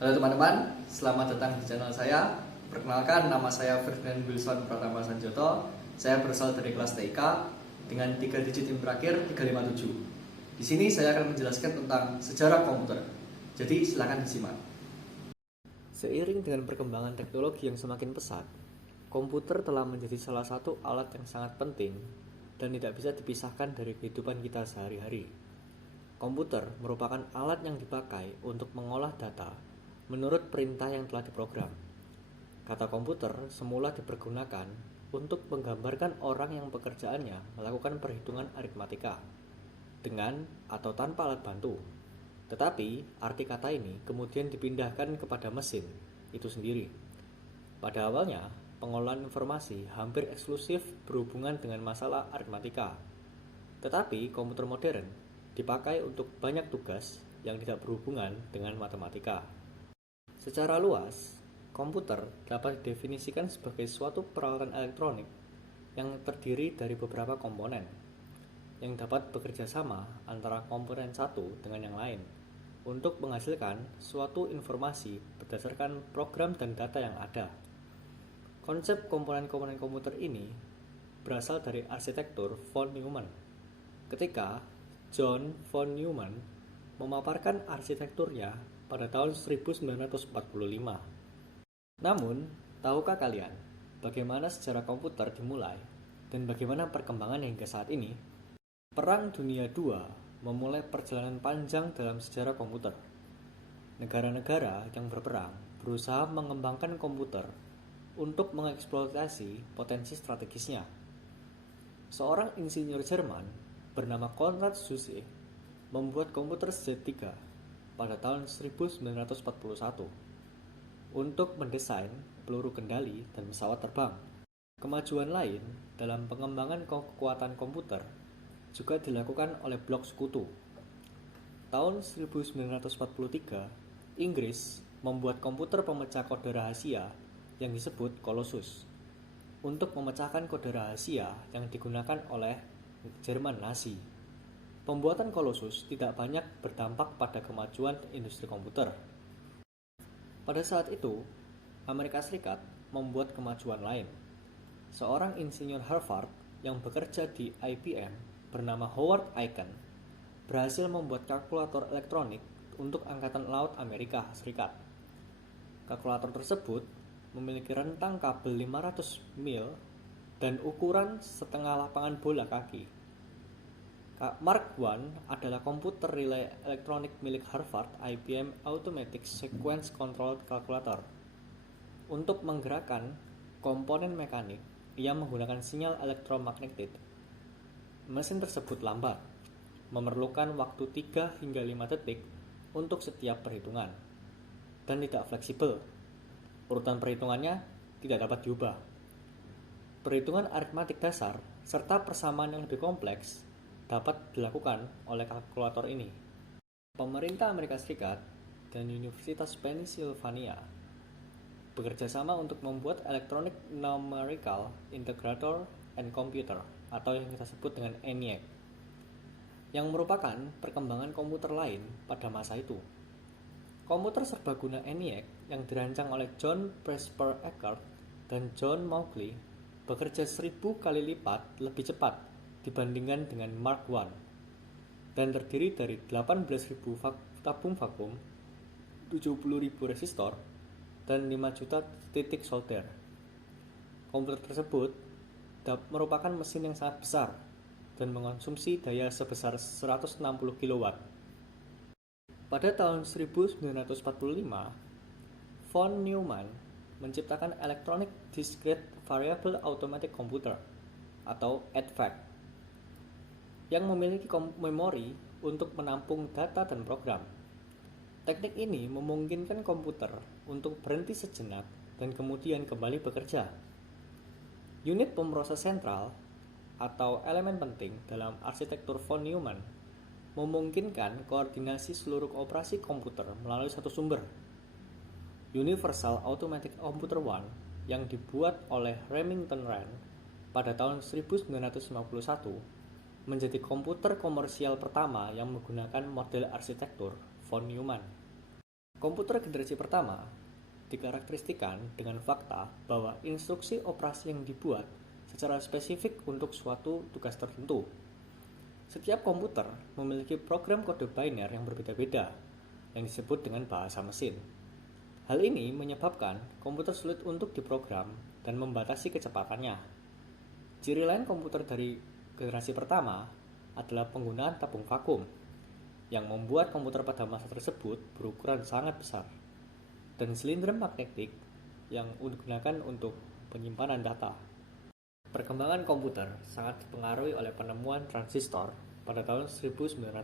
Halo teman-teman, selamat datang di channel saya. Perkenalkan, nama saya Ferdinand Wilson Pratama Sanjoto. Saya berasal dari kelas TIK dengan 3 digit yang terakhir 357. Di sini saya akan menjelaskan tentang sejarah komputer. Jadi silakan disimak. Seiring dengan perkembangan teknologi yang semakin pesat, komputer telah menjadi salah satu alat yang sangat penting dan tidak bisa dipisahkan dari kehidupan kita sehari-hari. Komputer merupakan alat yang dipakai untuk mengolah data menurut perintah yang telah diprogram. Kata komputer semula dipergunakan untuk menggambarkan orang yang pekerjaannya melakukan perhitungan aritmatika dengan atau tanpa alat bantu. Tetapi arti kata ini kemudian dipindahkan kepada mesin itu sendiri. Pada awalnya, pengolahan informasi hampir eksklusif berhubungan dengan masalah aritmatika. Tetapi komputer modern dipakai untuk banyak tugas yang tidak berhubungan dengan matematika. Secara luas, komputer dapat didefinisikan sebagai suatu peralatan elektronik yang terdiri dari beberapa komponen yang dapat bekerja sama antara komponen satu dengan yang lain untuk menghasilkan suatu informasi berdasarkan program dan data yang ada. Konsep komponen-komponen komputer ini berasal dari arsitektur von Neumann. Ketika John von Neumann memaparkan arsitekturnya pada tahun 1945. Namun, tahukah kalian bagaimana sejarah komputer dimulai dan bagaimana perkembangan hingga saat ini? Perang Dunia II memulai perjalanan panjang dalam sejarah komputer. Negara-negara yang berperang berusaha mengembangkan komputer untuk mengeksploitasi potensi strategisnya. Seorang insinyur Jerman bernama Konrad Zuse membuat komputer Z3 pada tahun 1941 untuk mendesain peluru kendali dan pesawat terbang. Kemajuan lain dalam pengembangan kekuatan komputer juga dilakukan oleh blok sekutu. Tahun 1943, Inggris membuat komputer pemecah kode rahasia yang disebut Colossus untuk memecahkan kode rahasia yang digunakan oleh Jerman Nazi. Pembuatan Colossus tidak banyak berdampak pada kemajuan industri komputer. Pada saat itu, Amerika Serikat membuat kemajuan lain. Seorang insinyur Harvard yang bekerja di IBM bernama Howard Aiken berhasil membuat kalkulator elektronik untuk Angkatan Laut Amerika Serikat. Kalkulator tersebut memiliki rentang kabel 500 mil dan ukuran setengah lapangan bola kaki. Mark I adalah komputer relay elektronik milik Harvard IBM Automatic Sequence Control Calculator. Untuk menggerakkan komponen mekanik, ia menggunakan sinyal elektromagnetik. Mesin tersebut lambat, memerlukan waktu 3 hingga 5 detik untuk setiap perhitungan, dan tidak fleksibel. Urutan perhitungannya tidak dapat diubah. Perhitungan aritmatik dasar serta persamaan yang lebih kompleks dapat dilakukan oleh kalkulator ini. Pemerintah Amerika Serikat dan Universitas Pennsylvania bekerja sama untuk membuat Electronic Numerical Integrator and Computer atau yang kita sebut dengan ENIAC, yang merupakan perkembangan komputer lain pada masa itu. Komputer serbaguna ENIAC yang dirancang oleh John Presper Eckert dan John Mauchly bekerja 1000 kali lipat lebih cepat dibandingkan dengan Mark I dan terdiri dari 18.000 tabung vakum, 70.000 resistor, dan 5 juta titik solder. Komputer tersebut merupakan mesin yang sangat besar dan mengonsumsi daya sebesar 160 kW. Pada tahun 1945, von Neumann menciptakan Electronic Discrete Variable Automatic Computer atau EDVAC yang memiliki memori untuk menampung data dan program. Teknik ini memungkinkan komputer untuk berhenti sejenak dan kemudian kembali bekerja. Unit pemroses sentral atau elemen penting dalam arsitektur von Neumann memungkinkan koordinasi seluruh operasi komputer melalui satu sumber. Universal Automatic Computer I yang dibuat oleh Remington Rand pada tahun 1951 menjadi komputer komersial pertama yang menggunakan model arsitektur von Neumann. Komputer generasi pertama dikarakteristikan dengan fakta bahwa instruksi operasi yang dibuat secara spesifik untuk suatu tugas tertentu. Setiap komputer memiliki program kode biner yang berbeda-beda, yang disebut dengan bahasa mesin. Hal ini menyebabkan komputer sulit untuk diprogram dan membatasi kecepatannya. Ciri lain komputer dari generasi pertama adalah penggunaan tabung vakum, yang membuat komputer pada masa tersebut berukuran sangat besar, dan silinder magnetik yang digunakan untuk penyimpanan data. Perkembangan komputer sangat dipengaruhi oleh penemuan transistor pada tahun 1948.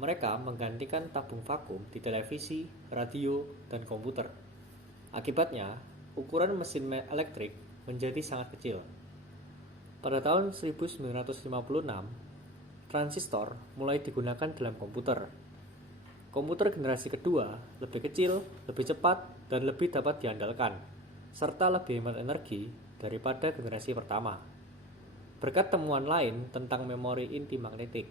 Mereka menggantikan tabung vakum di televisi, radio, dan komputer. Akibatnya, ukuran mesin elektrik menjadi sangat kecil. Pada tahun 1956, transistor mulai digunakan dalam komputer. Komputer generasi kedua lebih kecil, lebih cepat, dan lebih dapat diandalkan, serta lebih hemat energi daripada generasi pertama. Berkat temuan lain tentang memori inti magnetik,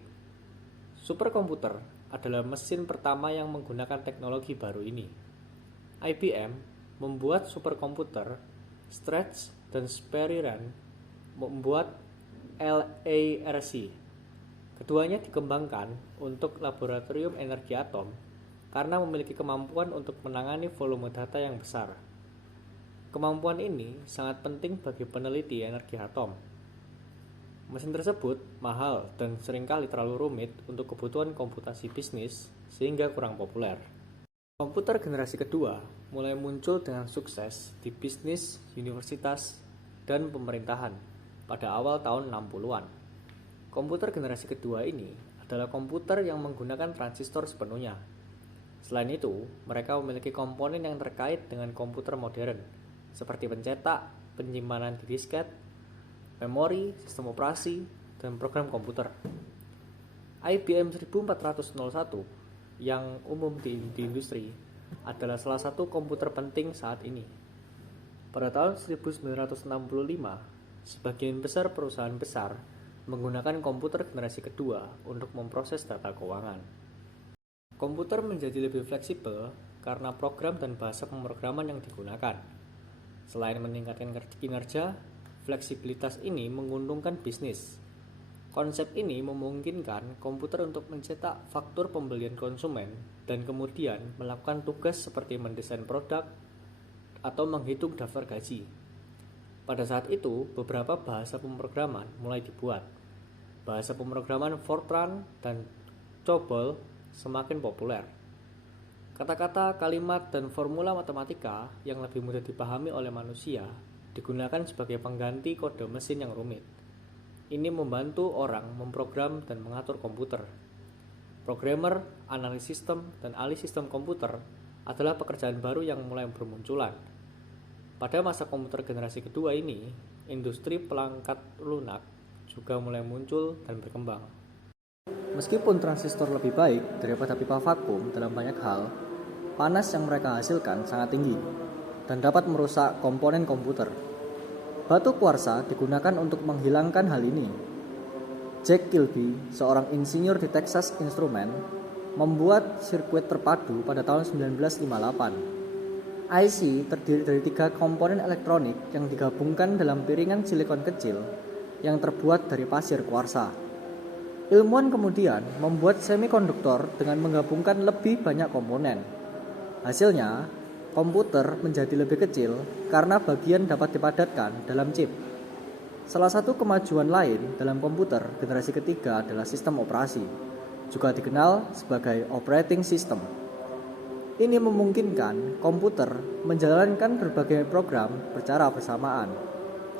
superkomputer adalah mesin pertama yang menggunakan teknologi baru ini. IBM membuat superkomputer, Stretch dan Sperry-Rand membuat LARC. Keduanya dikembangkan untuk laboratorium energi atom karena memiliki kemampuan untuk menangani volume data yang besar. Kemampuan ini sangat penting bagi peneliti energi atom. Mesin tersebut mahal dan seringkali terlalu rumit untuk kebutuhan komputasi bisnis sehingga kurang populer. Komputer generasi kedua mulai muncul dengan sukses di bisnis, universitas, dan pemerintahan pada awal tahun 60-an. Komputer generasi kedua ini adalah komputer yang menggunakan transistor sepenuhnya. Selain itu, mereka memiliki komponen yang terkait dengan komputer modern, seperti pencetak, penyimpanan di disket, memori, sistem operasi, dan program komputer. IBM 1401 yang umum di industri adalah salah satu komputer penting saat ini. Pada tahun 1965, sebagian besar perusahaan besar menggunakan komputer generasi kedua untuk memproses data keuangan. Komputer menjadi lebih fleksibel karena program dan bahasa pemrograman yang digunakan. Selain meningkatkan kinerja, fleksibilitas ini menguntungkan bisnis. Konsep ini memungkinkan komputer untuk mencetak faktur pembelian konsumen dan kemudian melakukan tugas seperti mendesain produk atau menghitung daftar gaji. Pada saat itu, beberapa bahasa pemrograman mulai dibuat. Bahasa pemrograman Fortran dan COBOL semakin populer. Kata-kata, kalimat, dan formula matematika yang lebih mudah dipahami oleh manusia digunakan sebagai pengganti kode mesin yang rumit. Ini membantu orang memprogram dan mengatur komputer. Programmer, analis sistem, dan ahli sistem komputer adalah pekerjaan baru yang mulai bermunculan. Pada masa komputer generasi kedua ini, industri pelangkat lunak juga mulai muncul dan berkembang. Meskipun transistor lebih baik daripada pipa vakum dalam banyak hal, panas yang mereka hasilkan sangat tinggi dan dapat merusak komponen komputer. Batu kuarsa digunakan untuk menghilangkan hal ini. Jack Kilby, seorang insinyur di Texas Instruments, membuat sirkuit terpadu pada tahun 1958. IC terdiri dari 3 komponen elektronik yang digabungkan dalam piringan silikon kecil yang terbuat dari pasir kuarsa. Ilmuwan kemudian membuat semikonduktor dengan menggabungkan lebih banyak komponen. Hasilnya, komputer menjadi lebih kecil karena bagian dapat dipadatkan dalam chip. Salah satu kemajuan lain dalam komputer generasi ketiga adalah sistem operasi, juga dikenal sebagai operating system. Ini memungkinkan komputer menjalankan berbagai program secara bersamaan,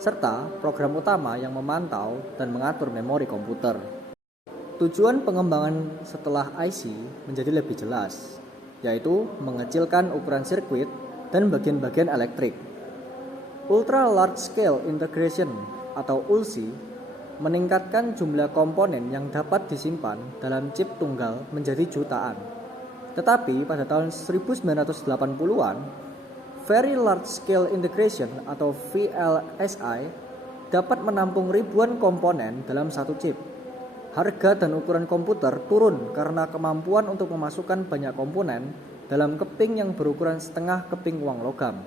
serta program utama yang memantau dan mengatur memori komputer. Tujuan pengembangan setelah IC menjadi lebih jelas, yaitu mengecilkan ukuran sirkuit dan bagian-bagian elektrik. Ultra Large Scale Integration atau ULSI meningkatkan jumlah komponen yang dapat disimpan dalam chip tunggal menjadi jutaan. Tetapi pada tahun 1980-an, Very Large Scale Integration atau VLSI dapat menampung ribuan komponen dalam satu chip. Harga dan ukuran komputer turun karena kemampuan untuk memasukkan banyak komponen dalam keping yang berukuran setengah keping uang logam.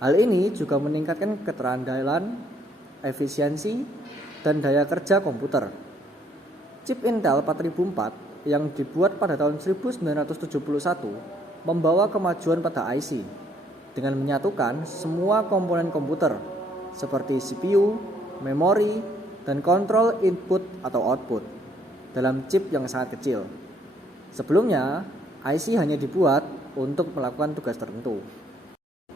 Hal ini juga meningkatkan keterandalan, efisiensi, dan daya kerja komputer. Chip Intel 4004 yang dibuat pada tahun 1971 membawa kemajuan pada IC dengan menyatukan semua komponen komputer seperti CPU, memori, dan kontrol input atau output dalam chip yang sangat kecil. Sebelumnya, IC hanya dibuat untuk melakukan tugas tertentu.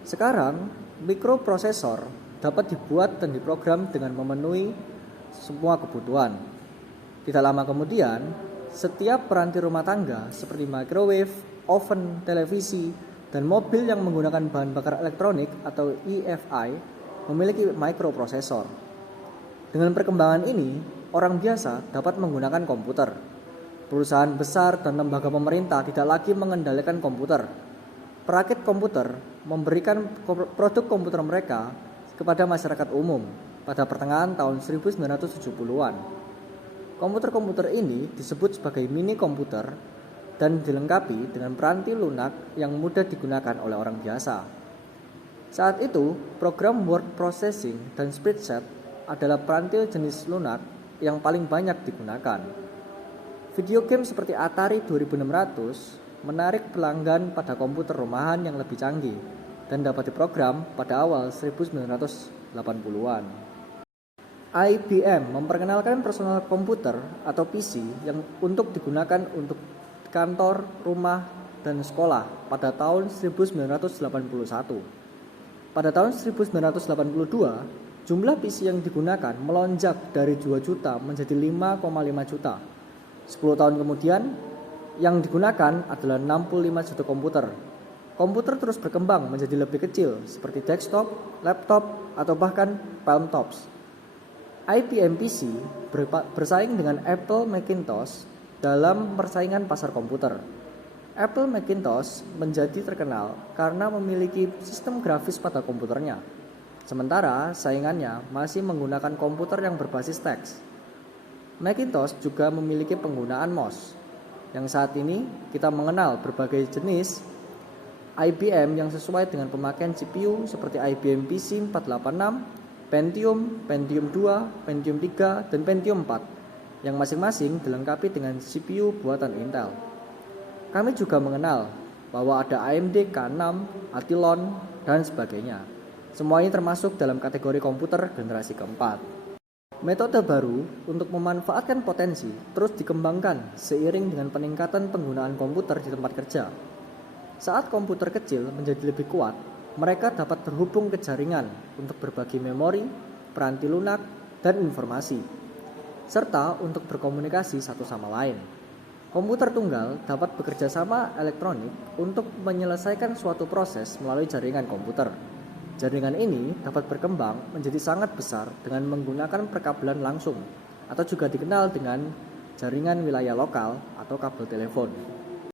Sekarang, mikroprosesor dapat dibuat dan diprogram dengan memenuhi semua kebutuhan. Tidak lama kemudian, setiap peranti rumah tangga seperti microwave, oven, televisi, dan mobil yang menggunakan bahan bakar elektronik atau EFI memiliki mikroprosesor. Dengan perkembangan ini, orang biasa dapat menggunakan komputer. Perusahaan besar dan lembaga pemerintah tidak lagi mengendalikan komputer. Perakit komputer memberikan produk komputer mereka kepada masyarakat umum pada pertengahan tahun 1970-an. Komputer-komputer ini disebut sebagai mini komputer dan dilengkapi dengan peranti lunak yang mudah digunakan oleh orang biasa. Saat itu, program word processing dan spreadsheet adalah peranti jenis lunak yang paling banyak digunakan. Video game seperti Atari 2600 menarik pelanggan pada komputer rumahan yang lebih canggih dan dapat diprogram pada awal 1980-an. IBM memperkenalkan personal komputer atau PC yang untuk digunakan untuk kantor, rumah, dan sekolah pada tahun 1981. Pada tahun 1982, jumlah PC yang digunakan melonjak dari 2 juta menjadi 5,5 juta. 10 tahun kemudian, yang digunakan adalah 65 juta komputer. Komputer terus berkembang menjadi lebih kecil seperti desktop, laptop, atau bahkan palmtops. IBM PC bersaing dengan Apple Macintosh dalam persaingan pasar komputer. Apple Macintosh menjadi terkenal karena memiliki sistem grafis pada komputernya. Sementara saingannya masih menggunakan komputer yang berbasis teks. Macintosh juga memiliki penggunaan mouse. Yang saat ini kita mengenal berbagai jenis IBM yang sesuai dengan pemakaian CPU seperti IBM PC 486, Pentium, Pentium 2, Pentium 3, dan Pentium 4 yang masing-masing dilengkapi dengan CPU buatan Intel. Kami juga mengenal bahwa ada AMD K6, Athlon, dan sebagainya. Semua ini termasuk dalam kategori komputer generasi keempat. Metode baru untuk memanfaatkan potensi terus dikembangkan seiring dengan peningkatan penggunaan komputer di tempat kerja. Saat komputer kecil menjadi lebih kuat, mereka dapat terhubung ke jaringan untuk berbagi memori, peranti lunak, dan informasi, serta untuk berkomunikasi satu sama lain. Komputer tunggal dapat bekerja sama elektronik untuk menyelesaikan suatu proses melalui jaringan komputer. Jaringan ini dapat berkembang menjadi sangat besar dengan menggunakan perkabelan langsung atau juga dikenal dengan jaringan wilayah lokal atau kabel telepon.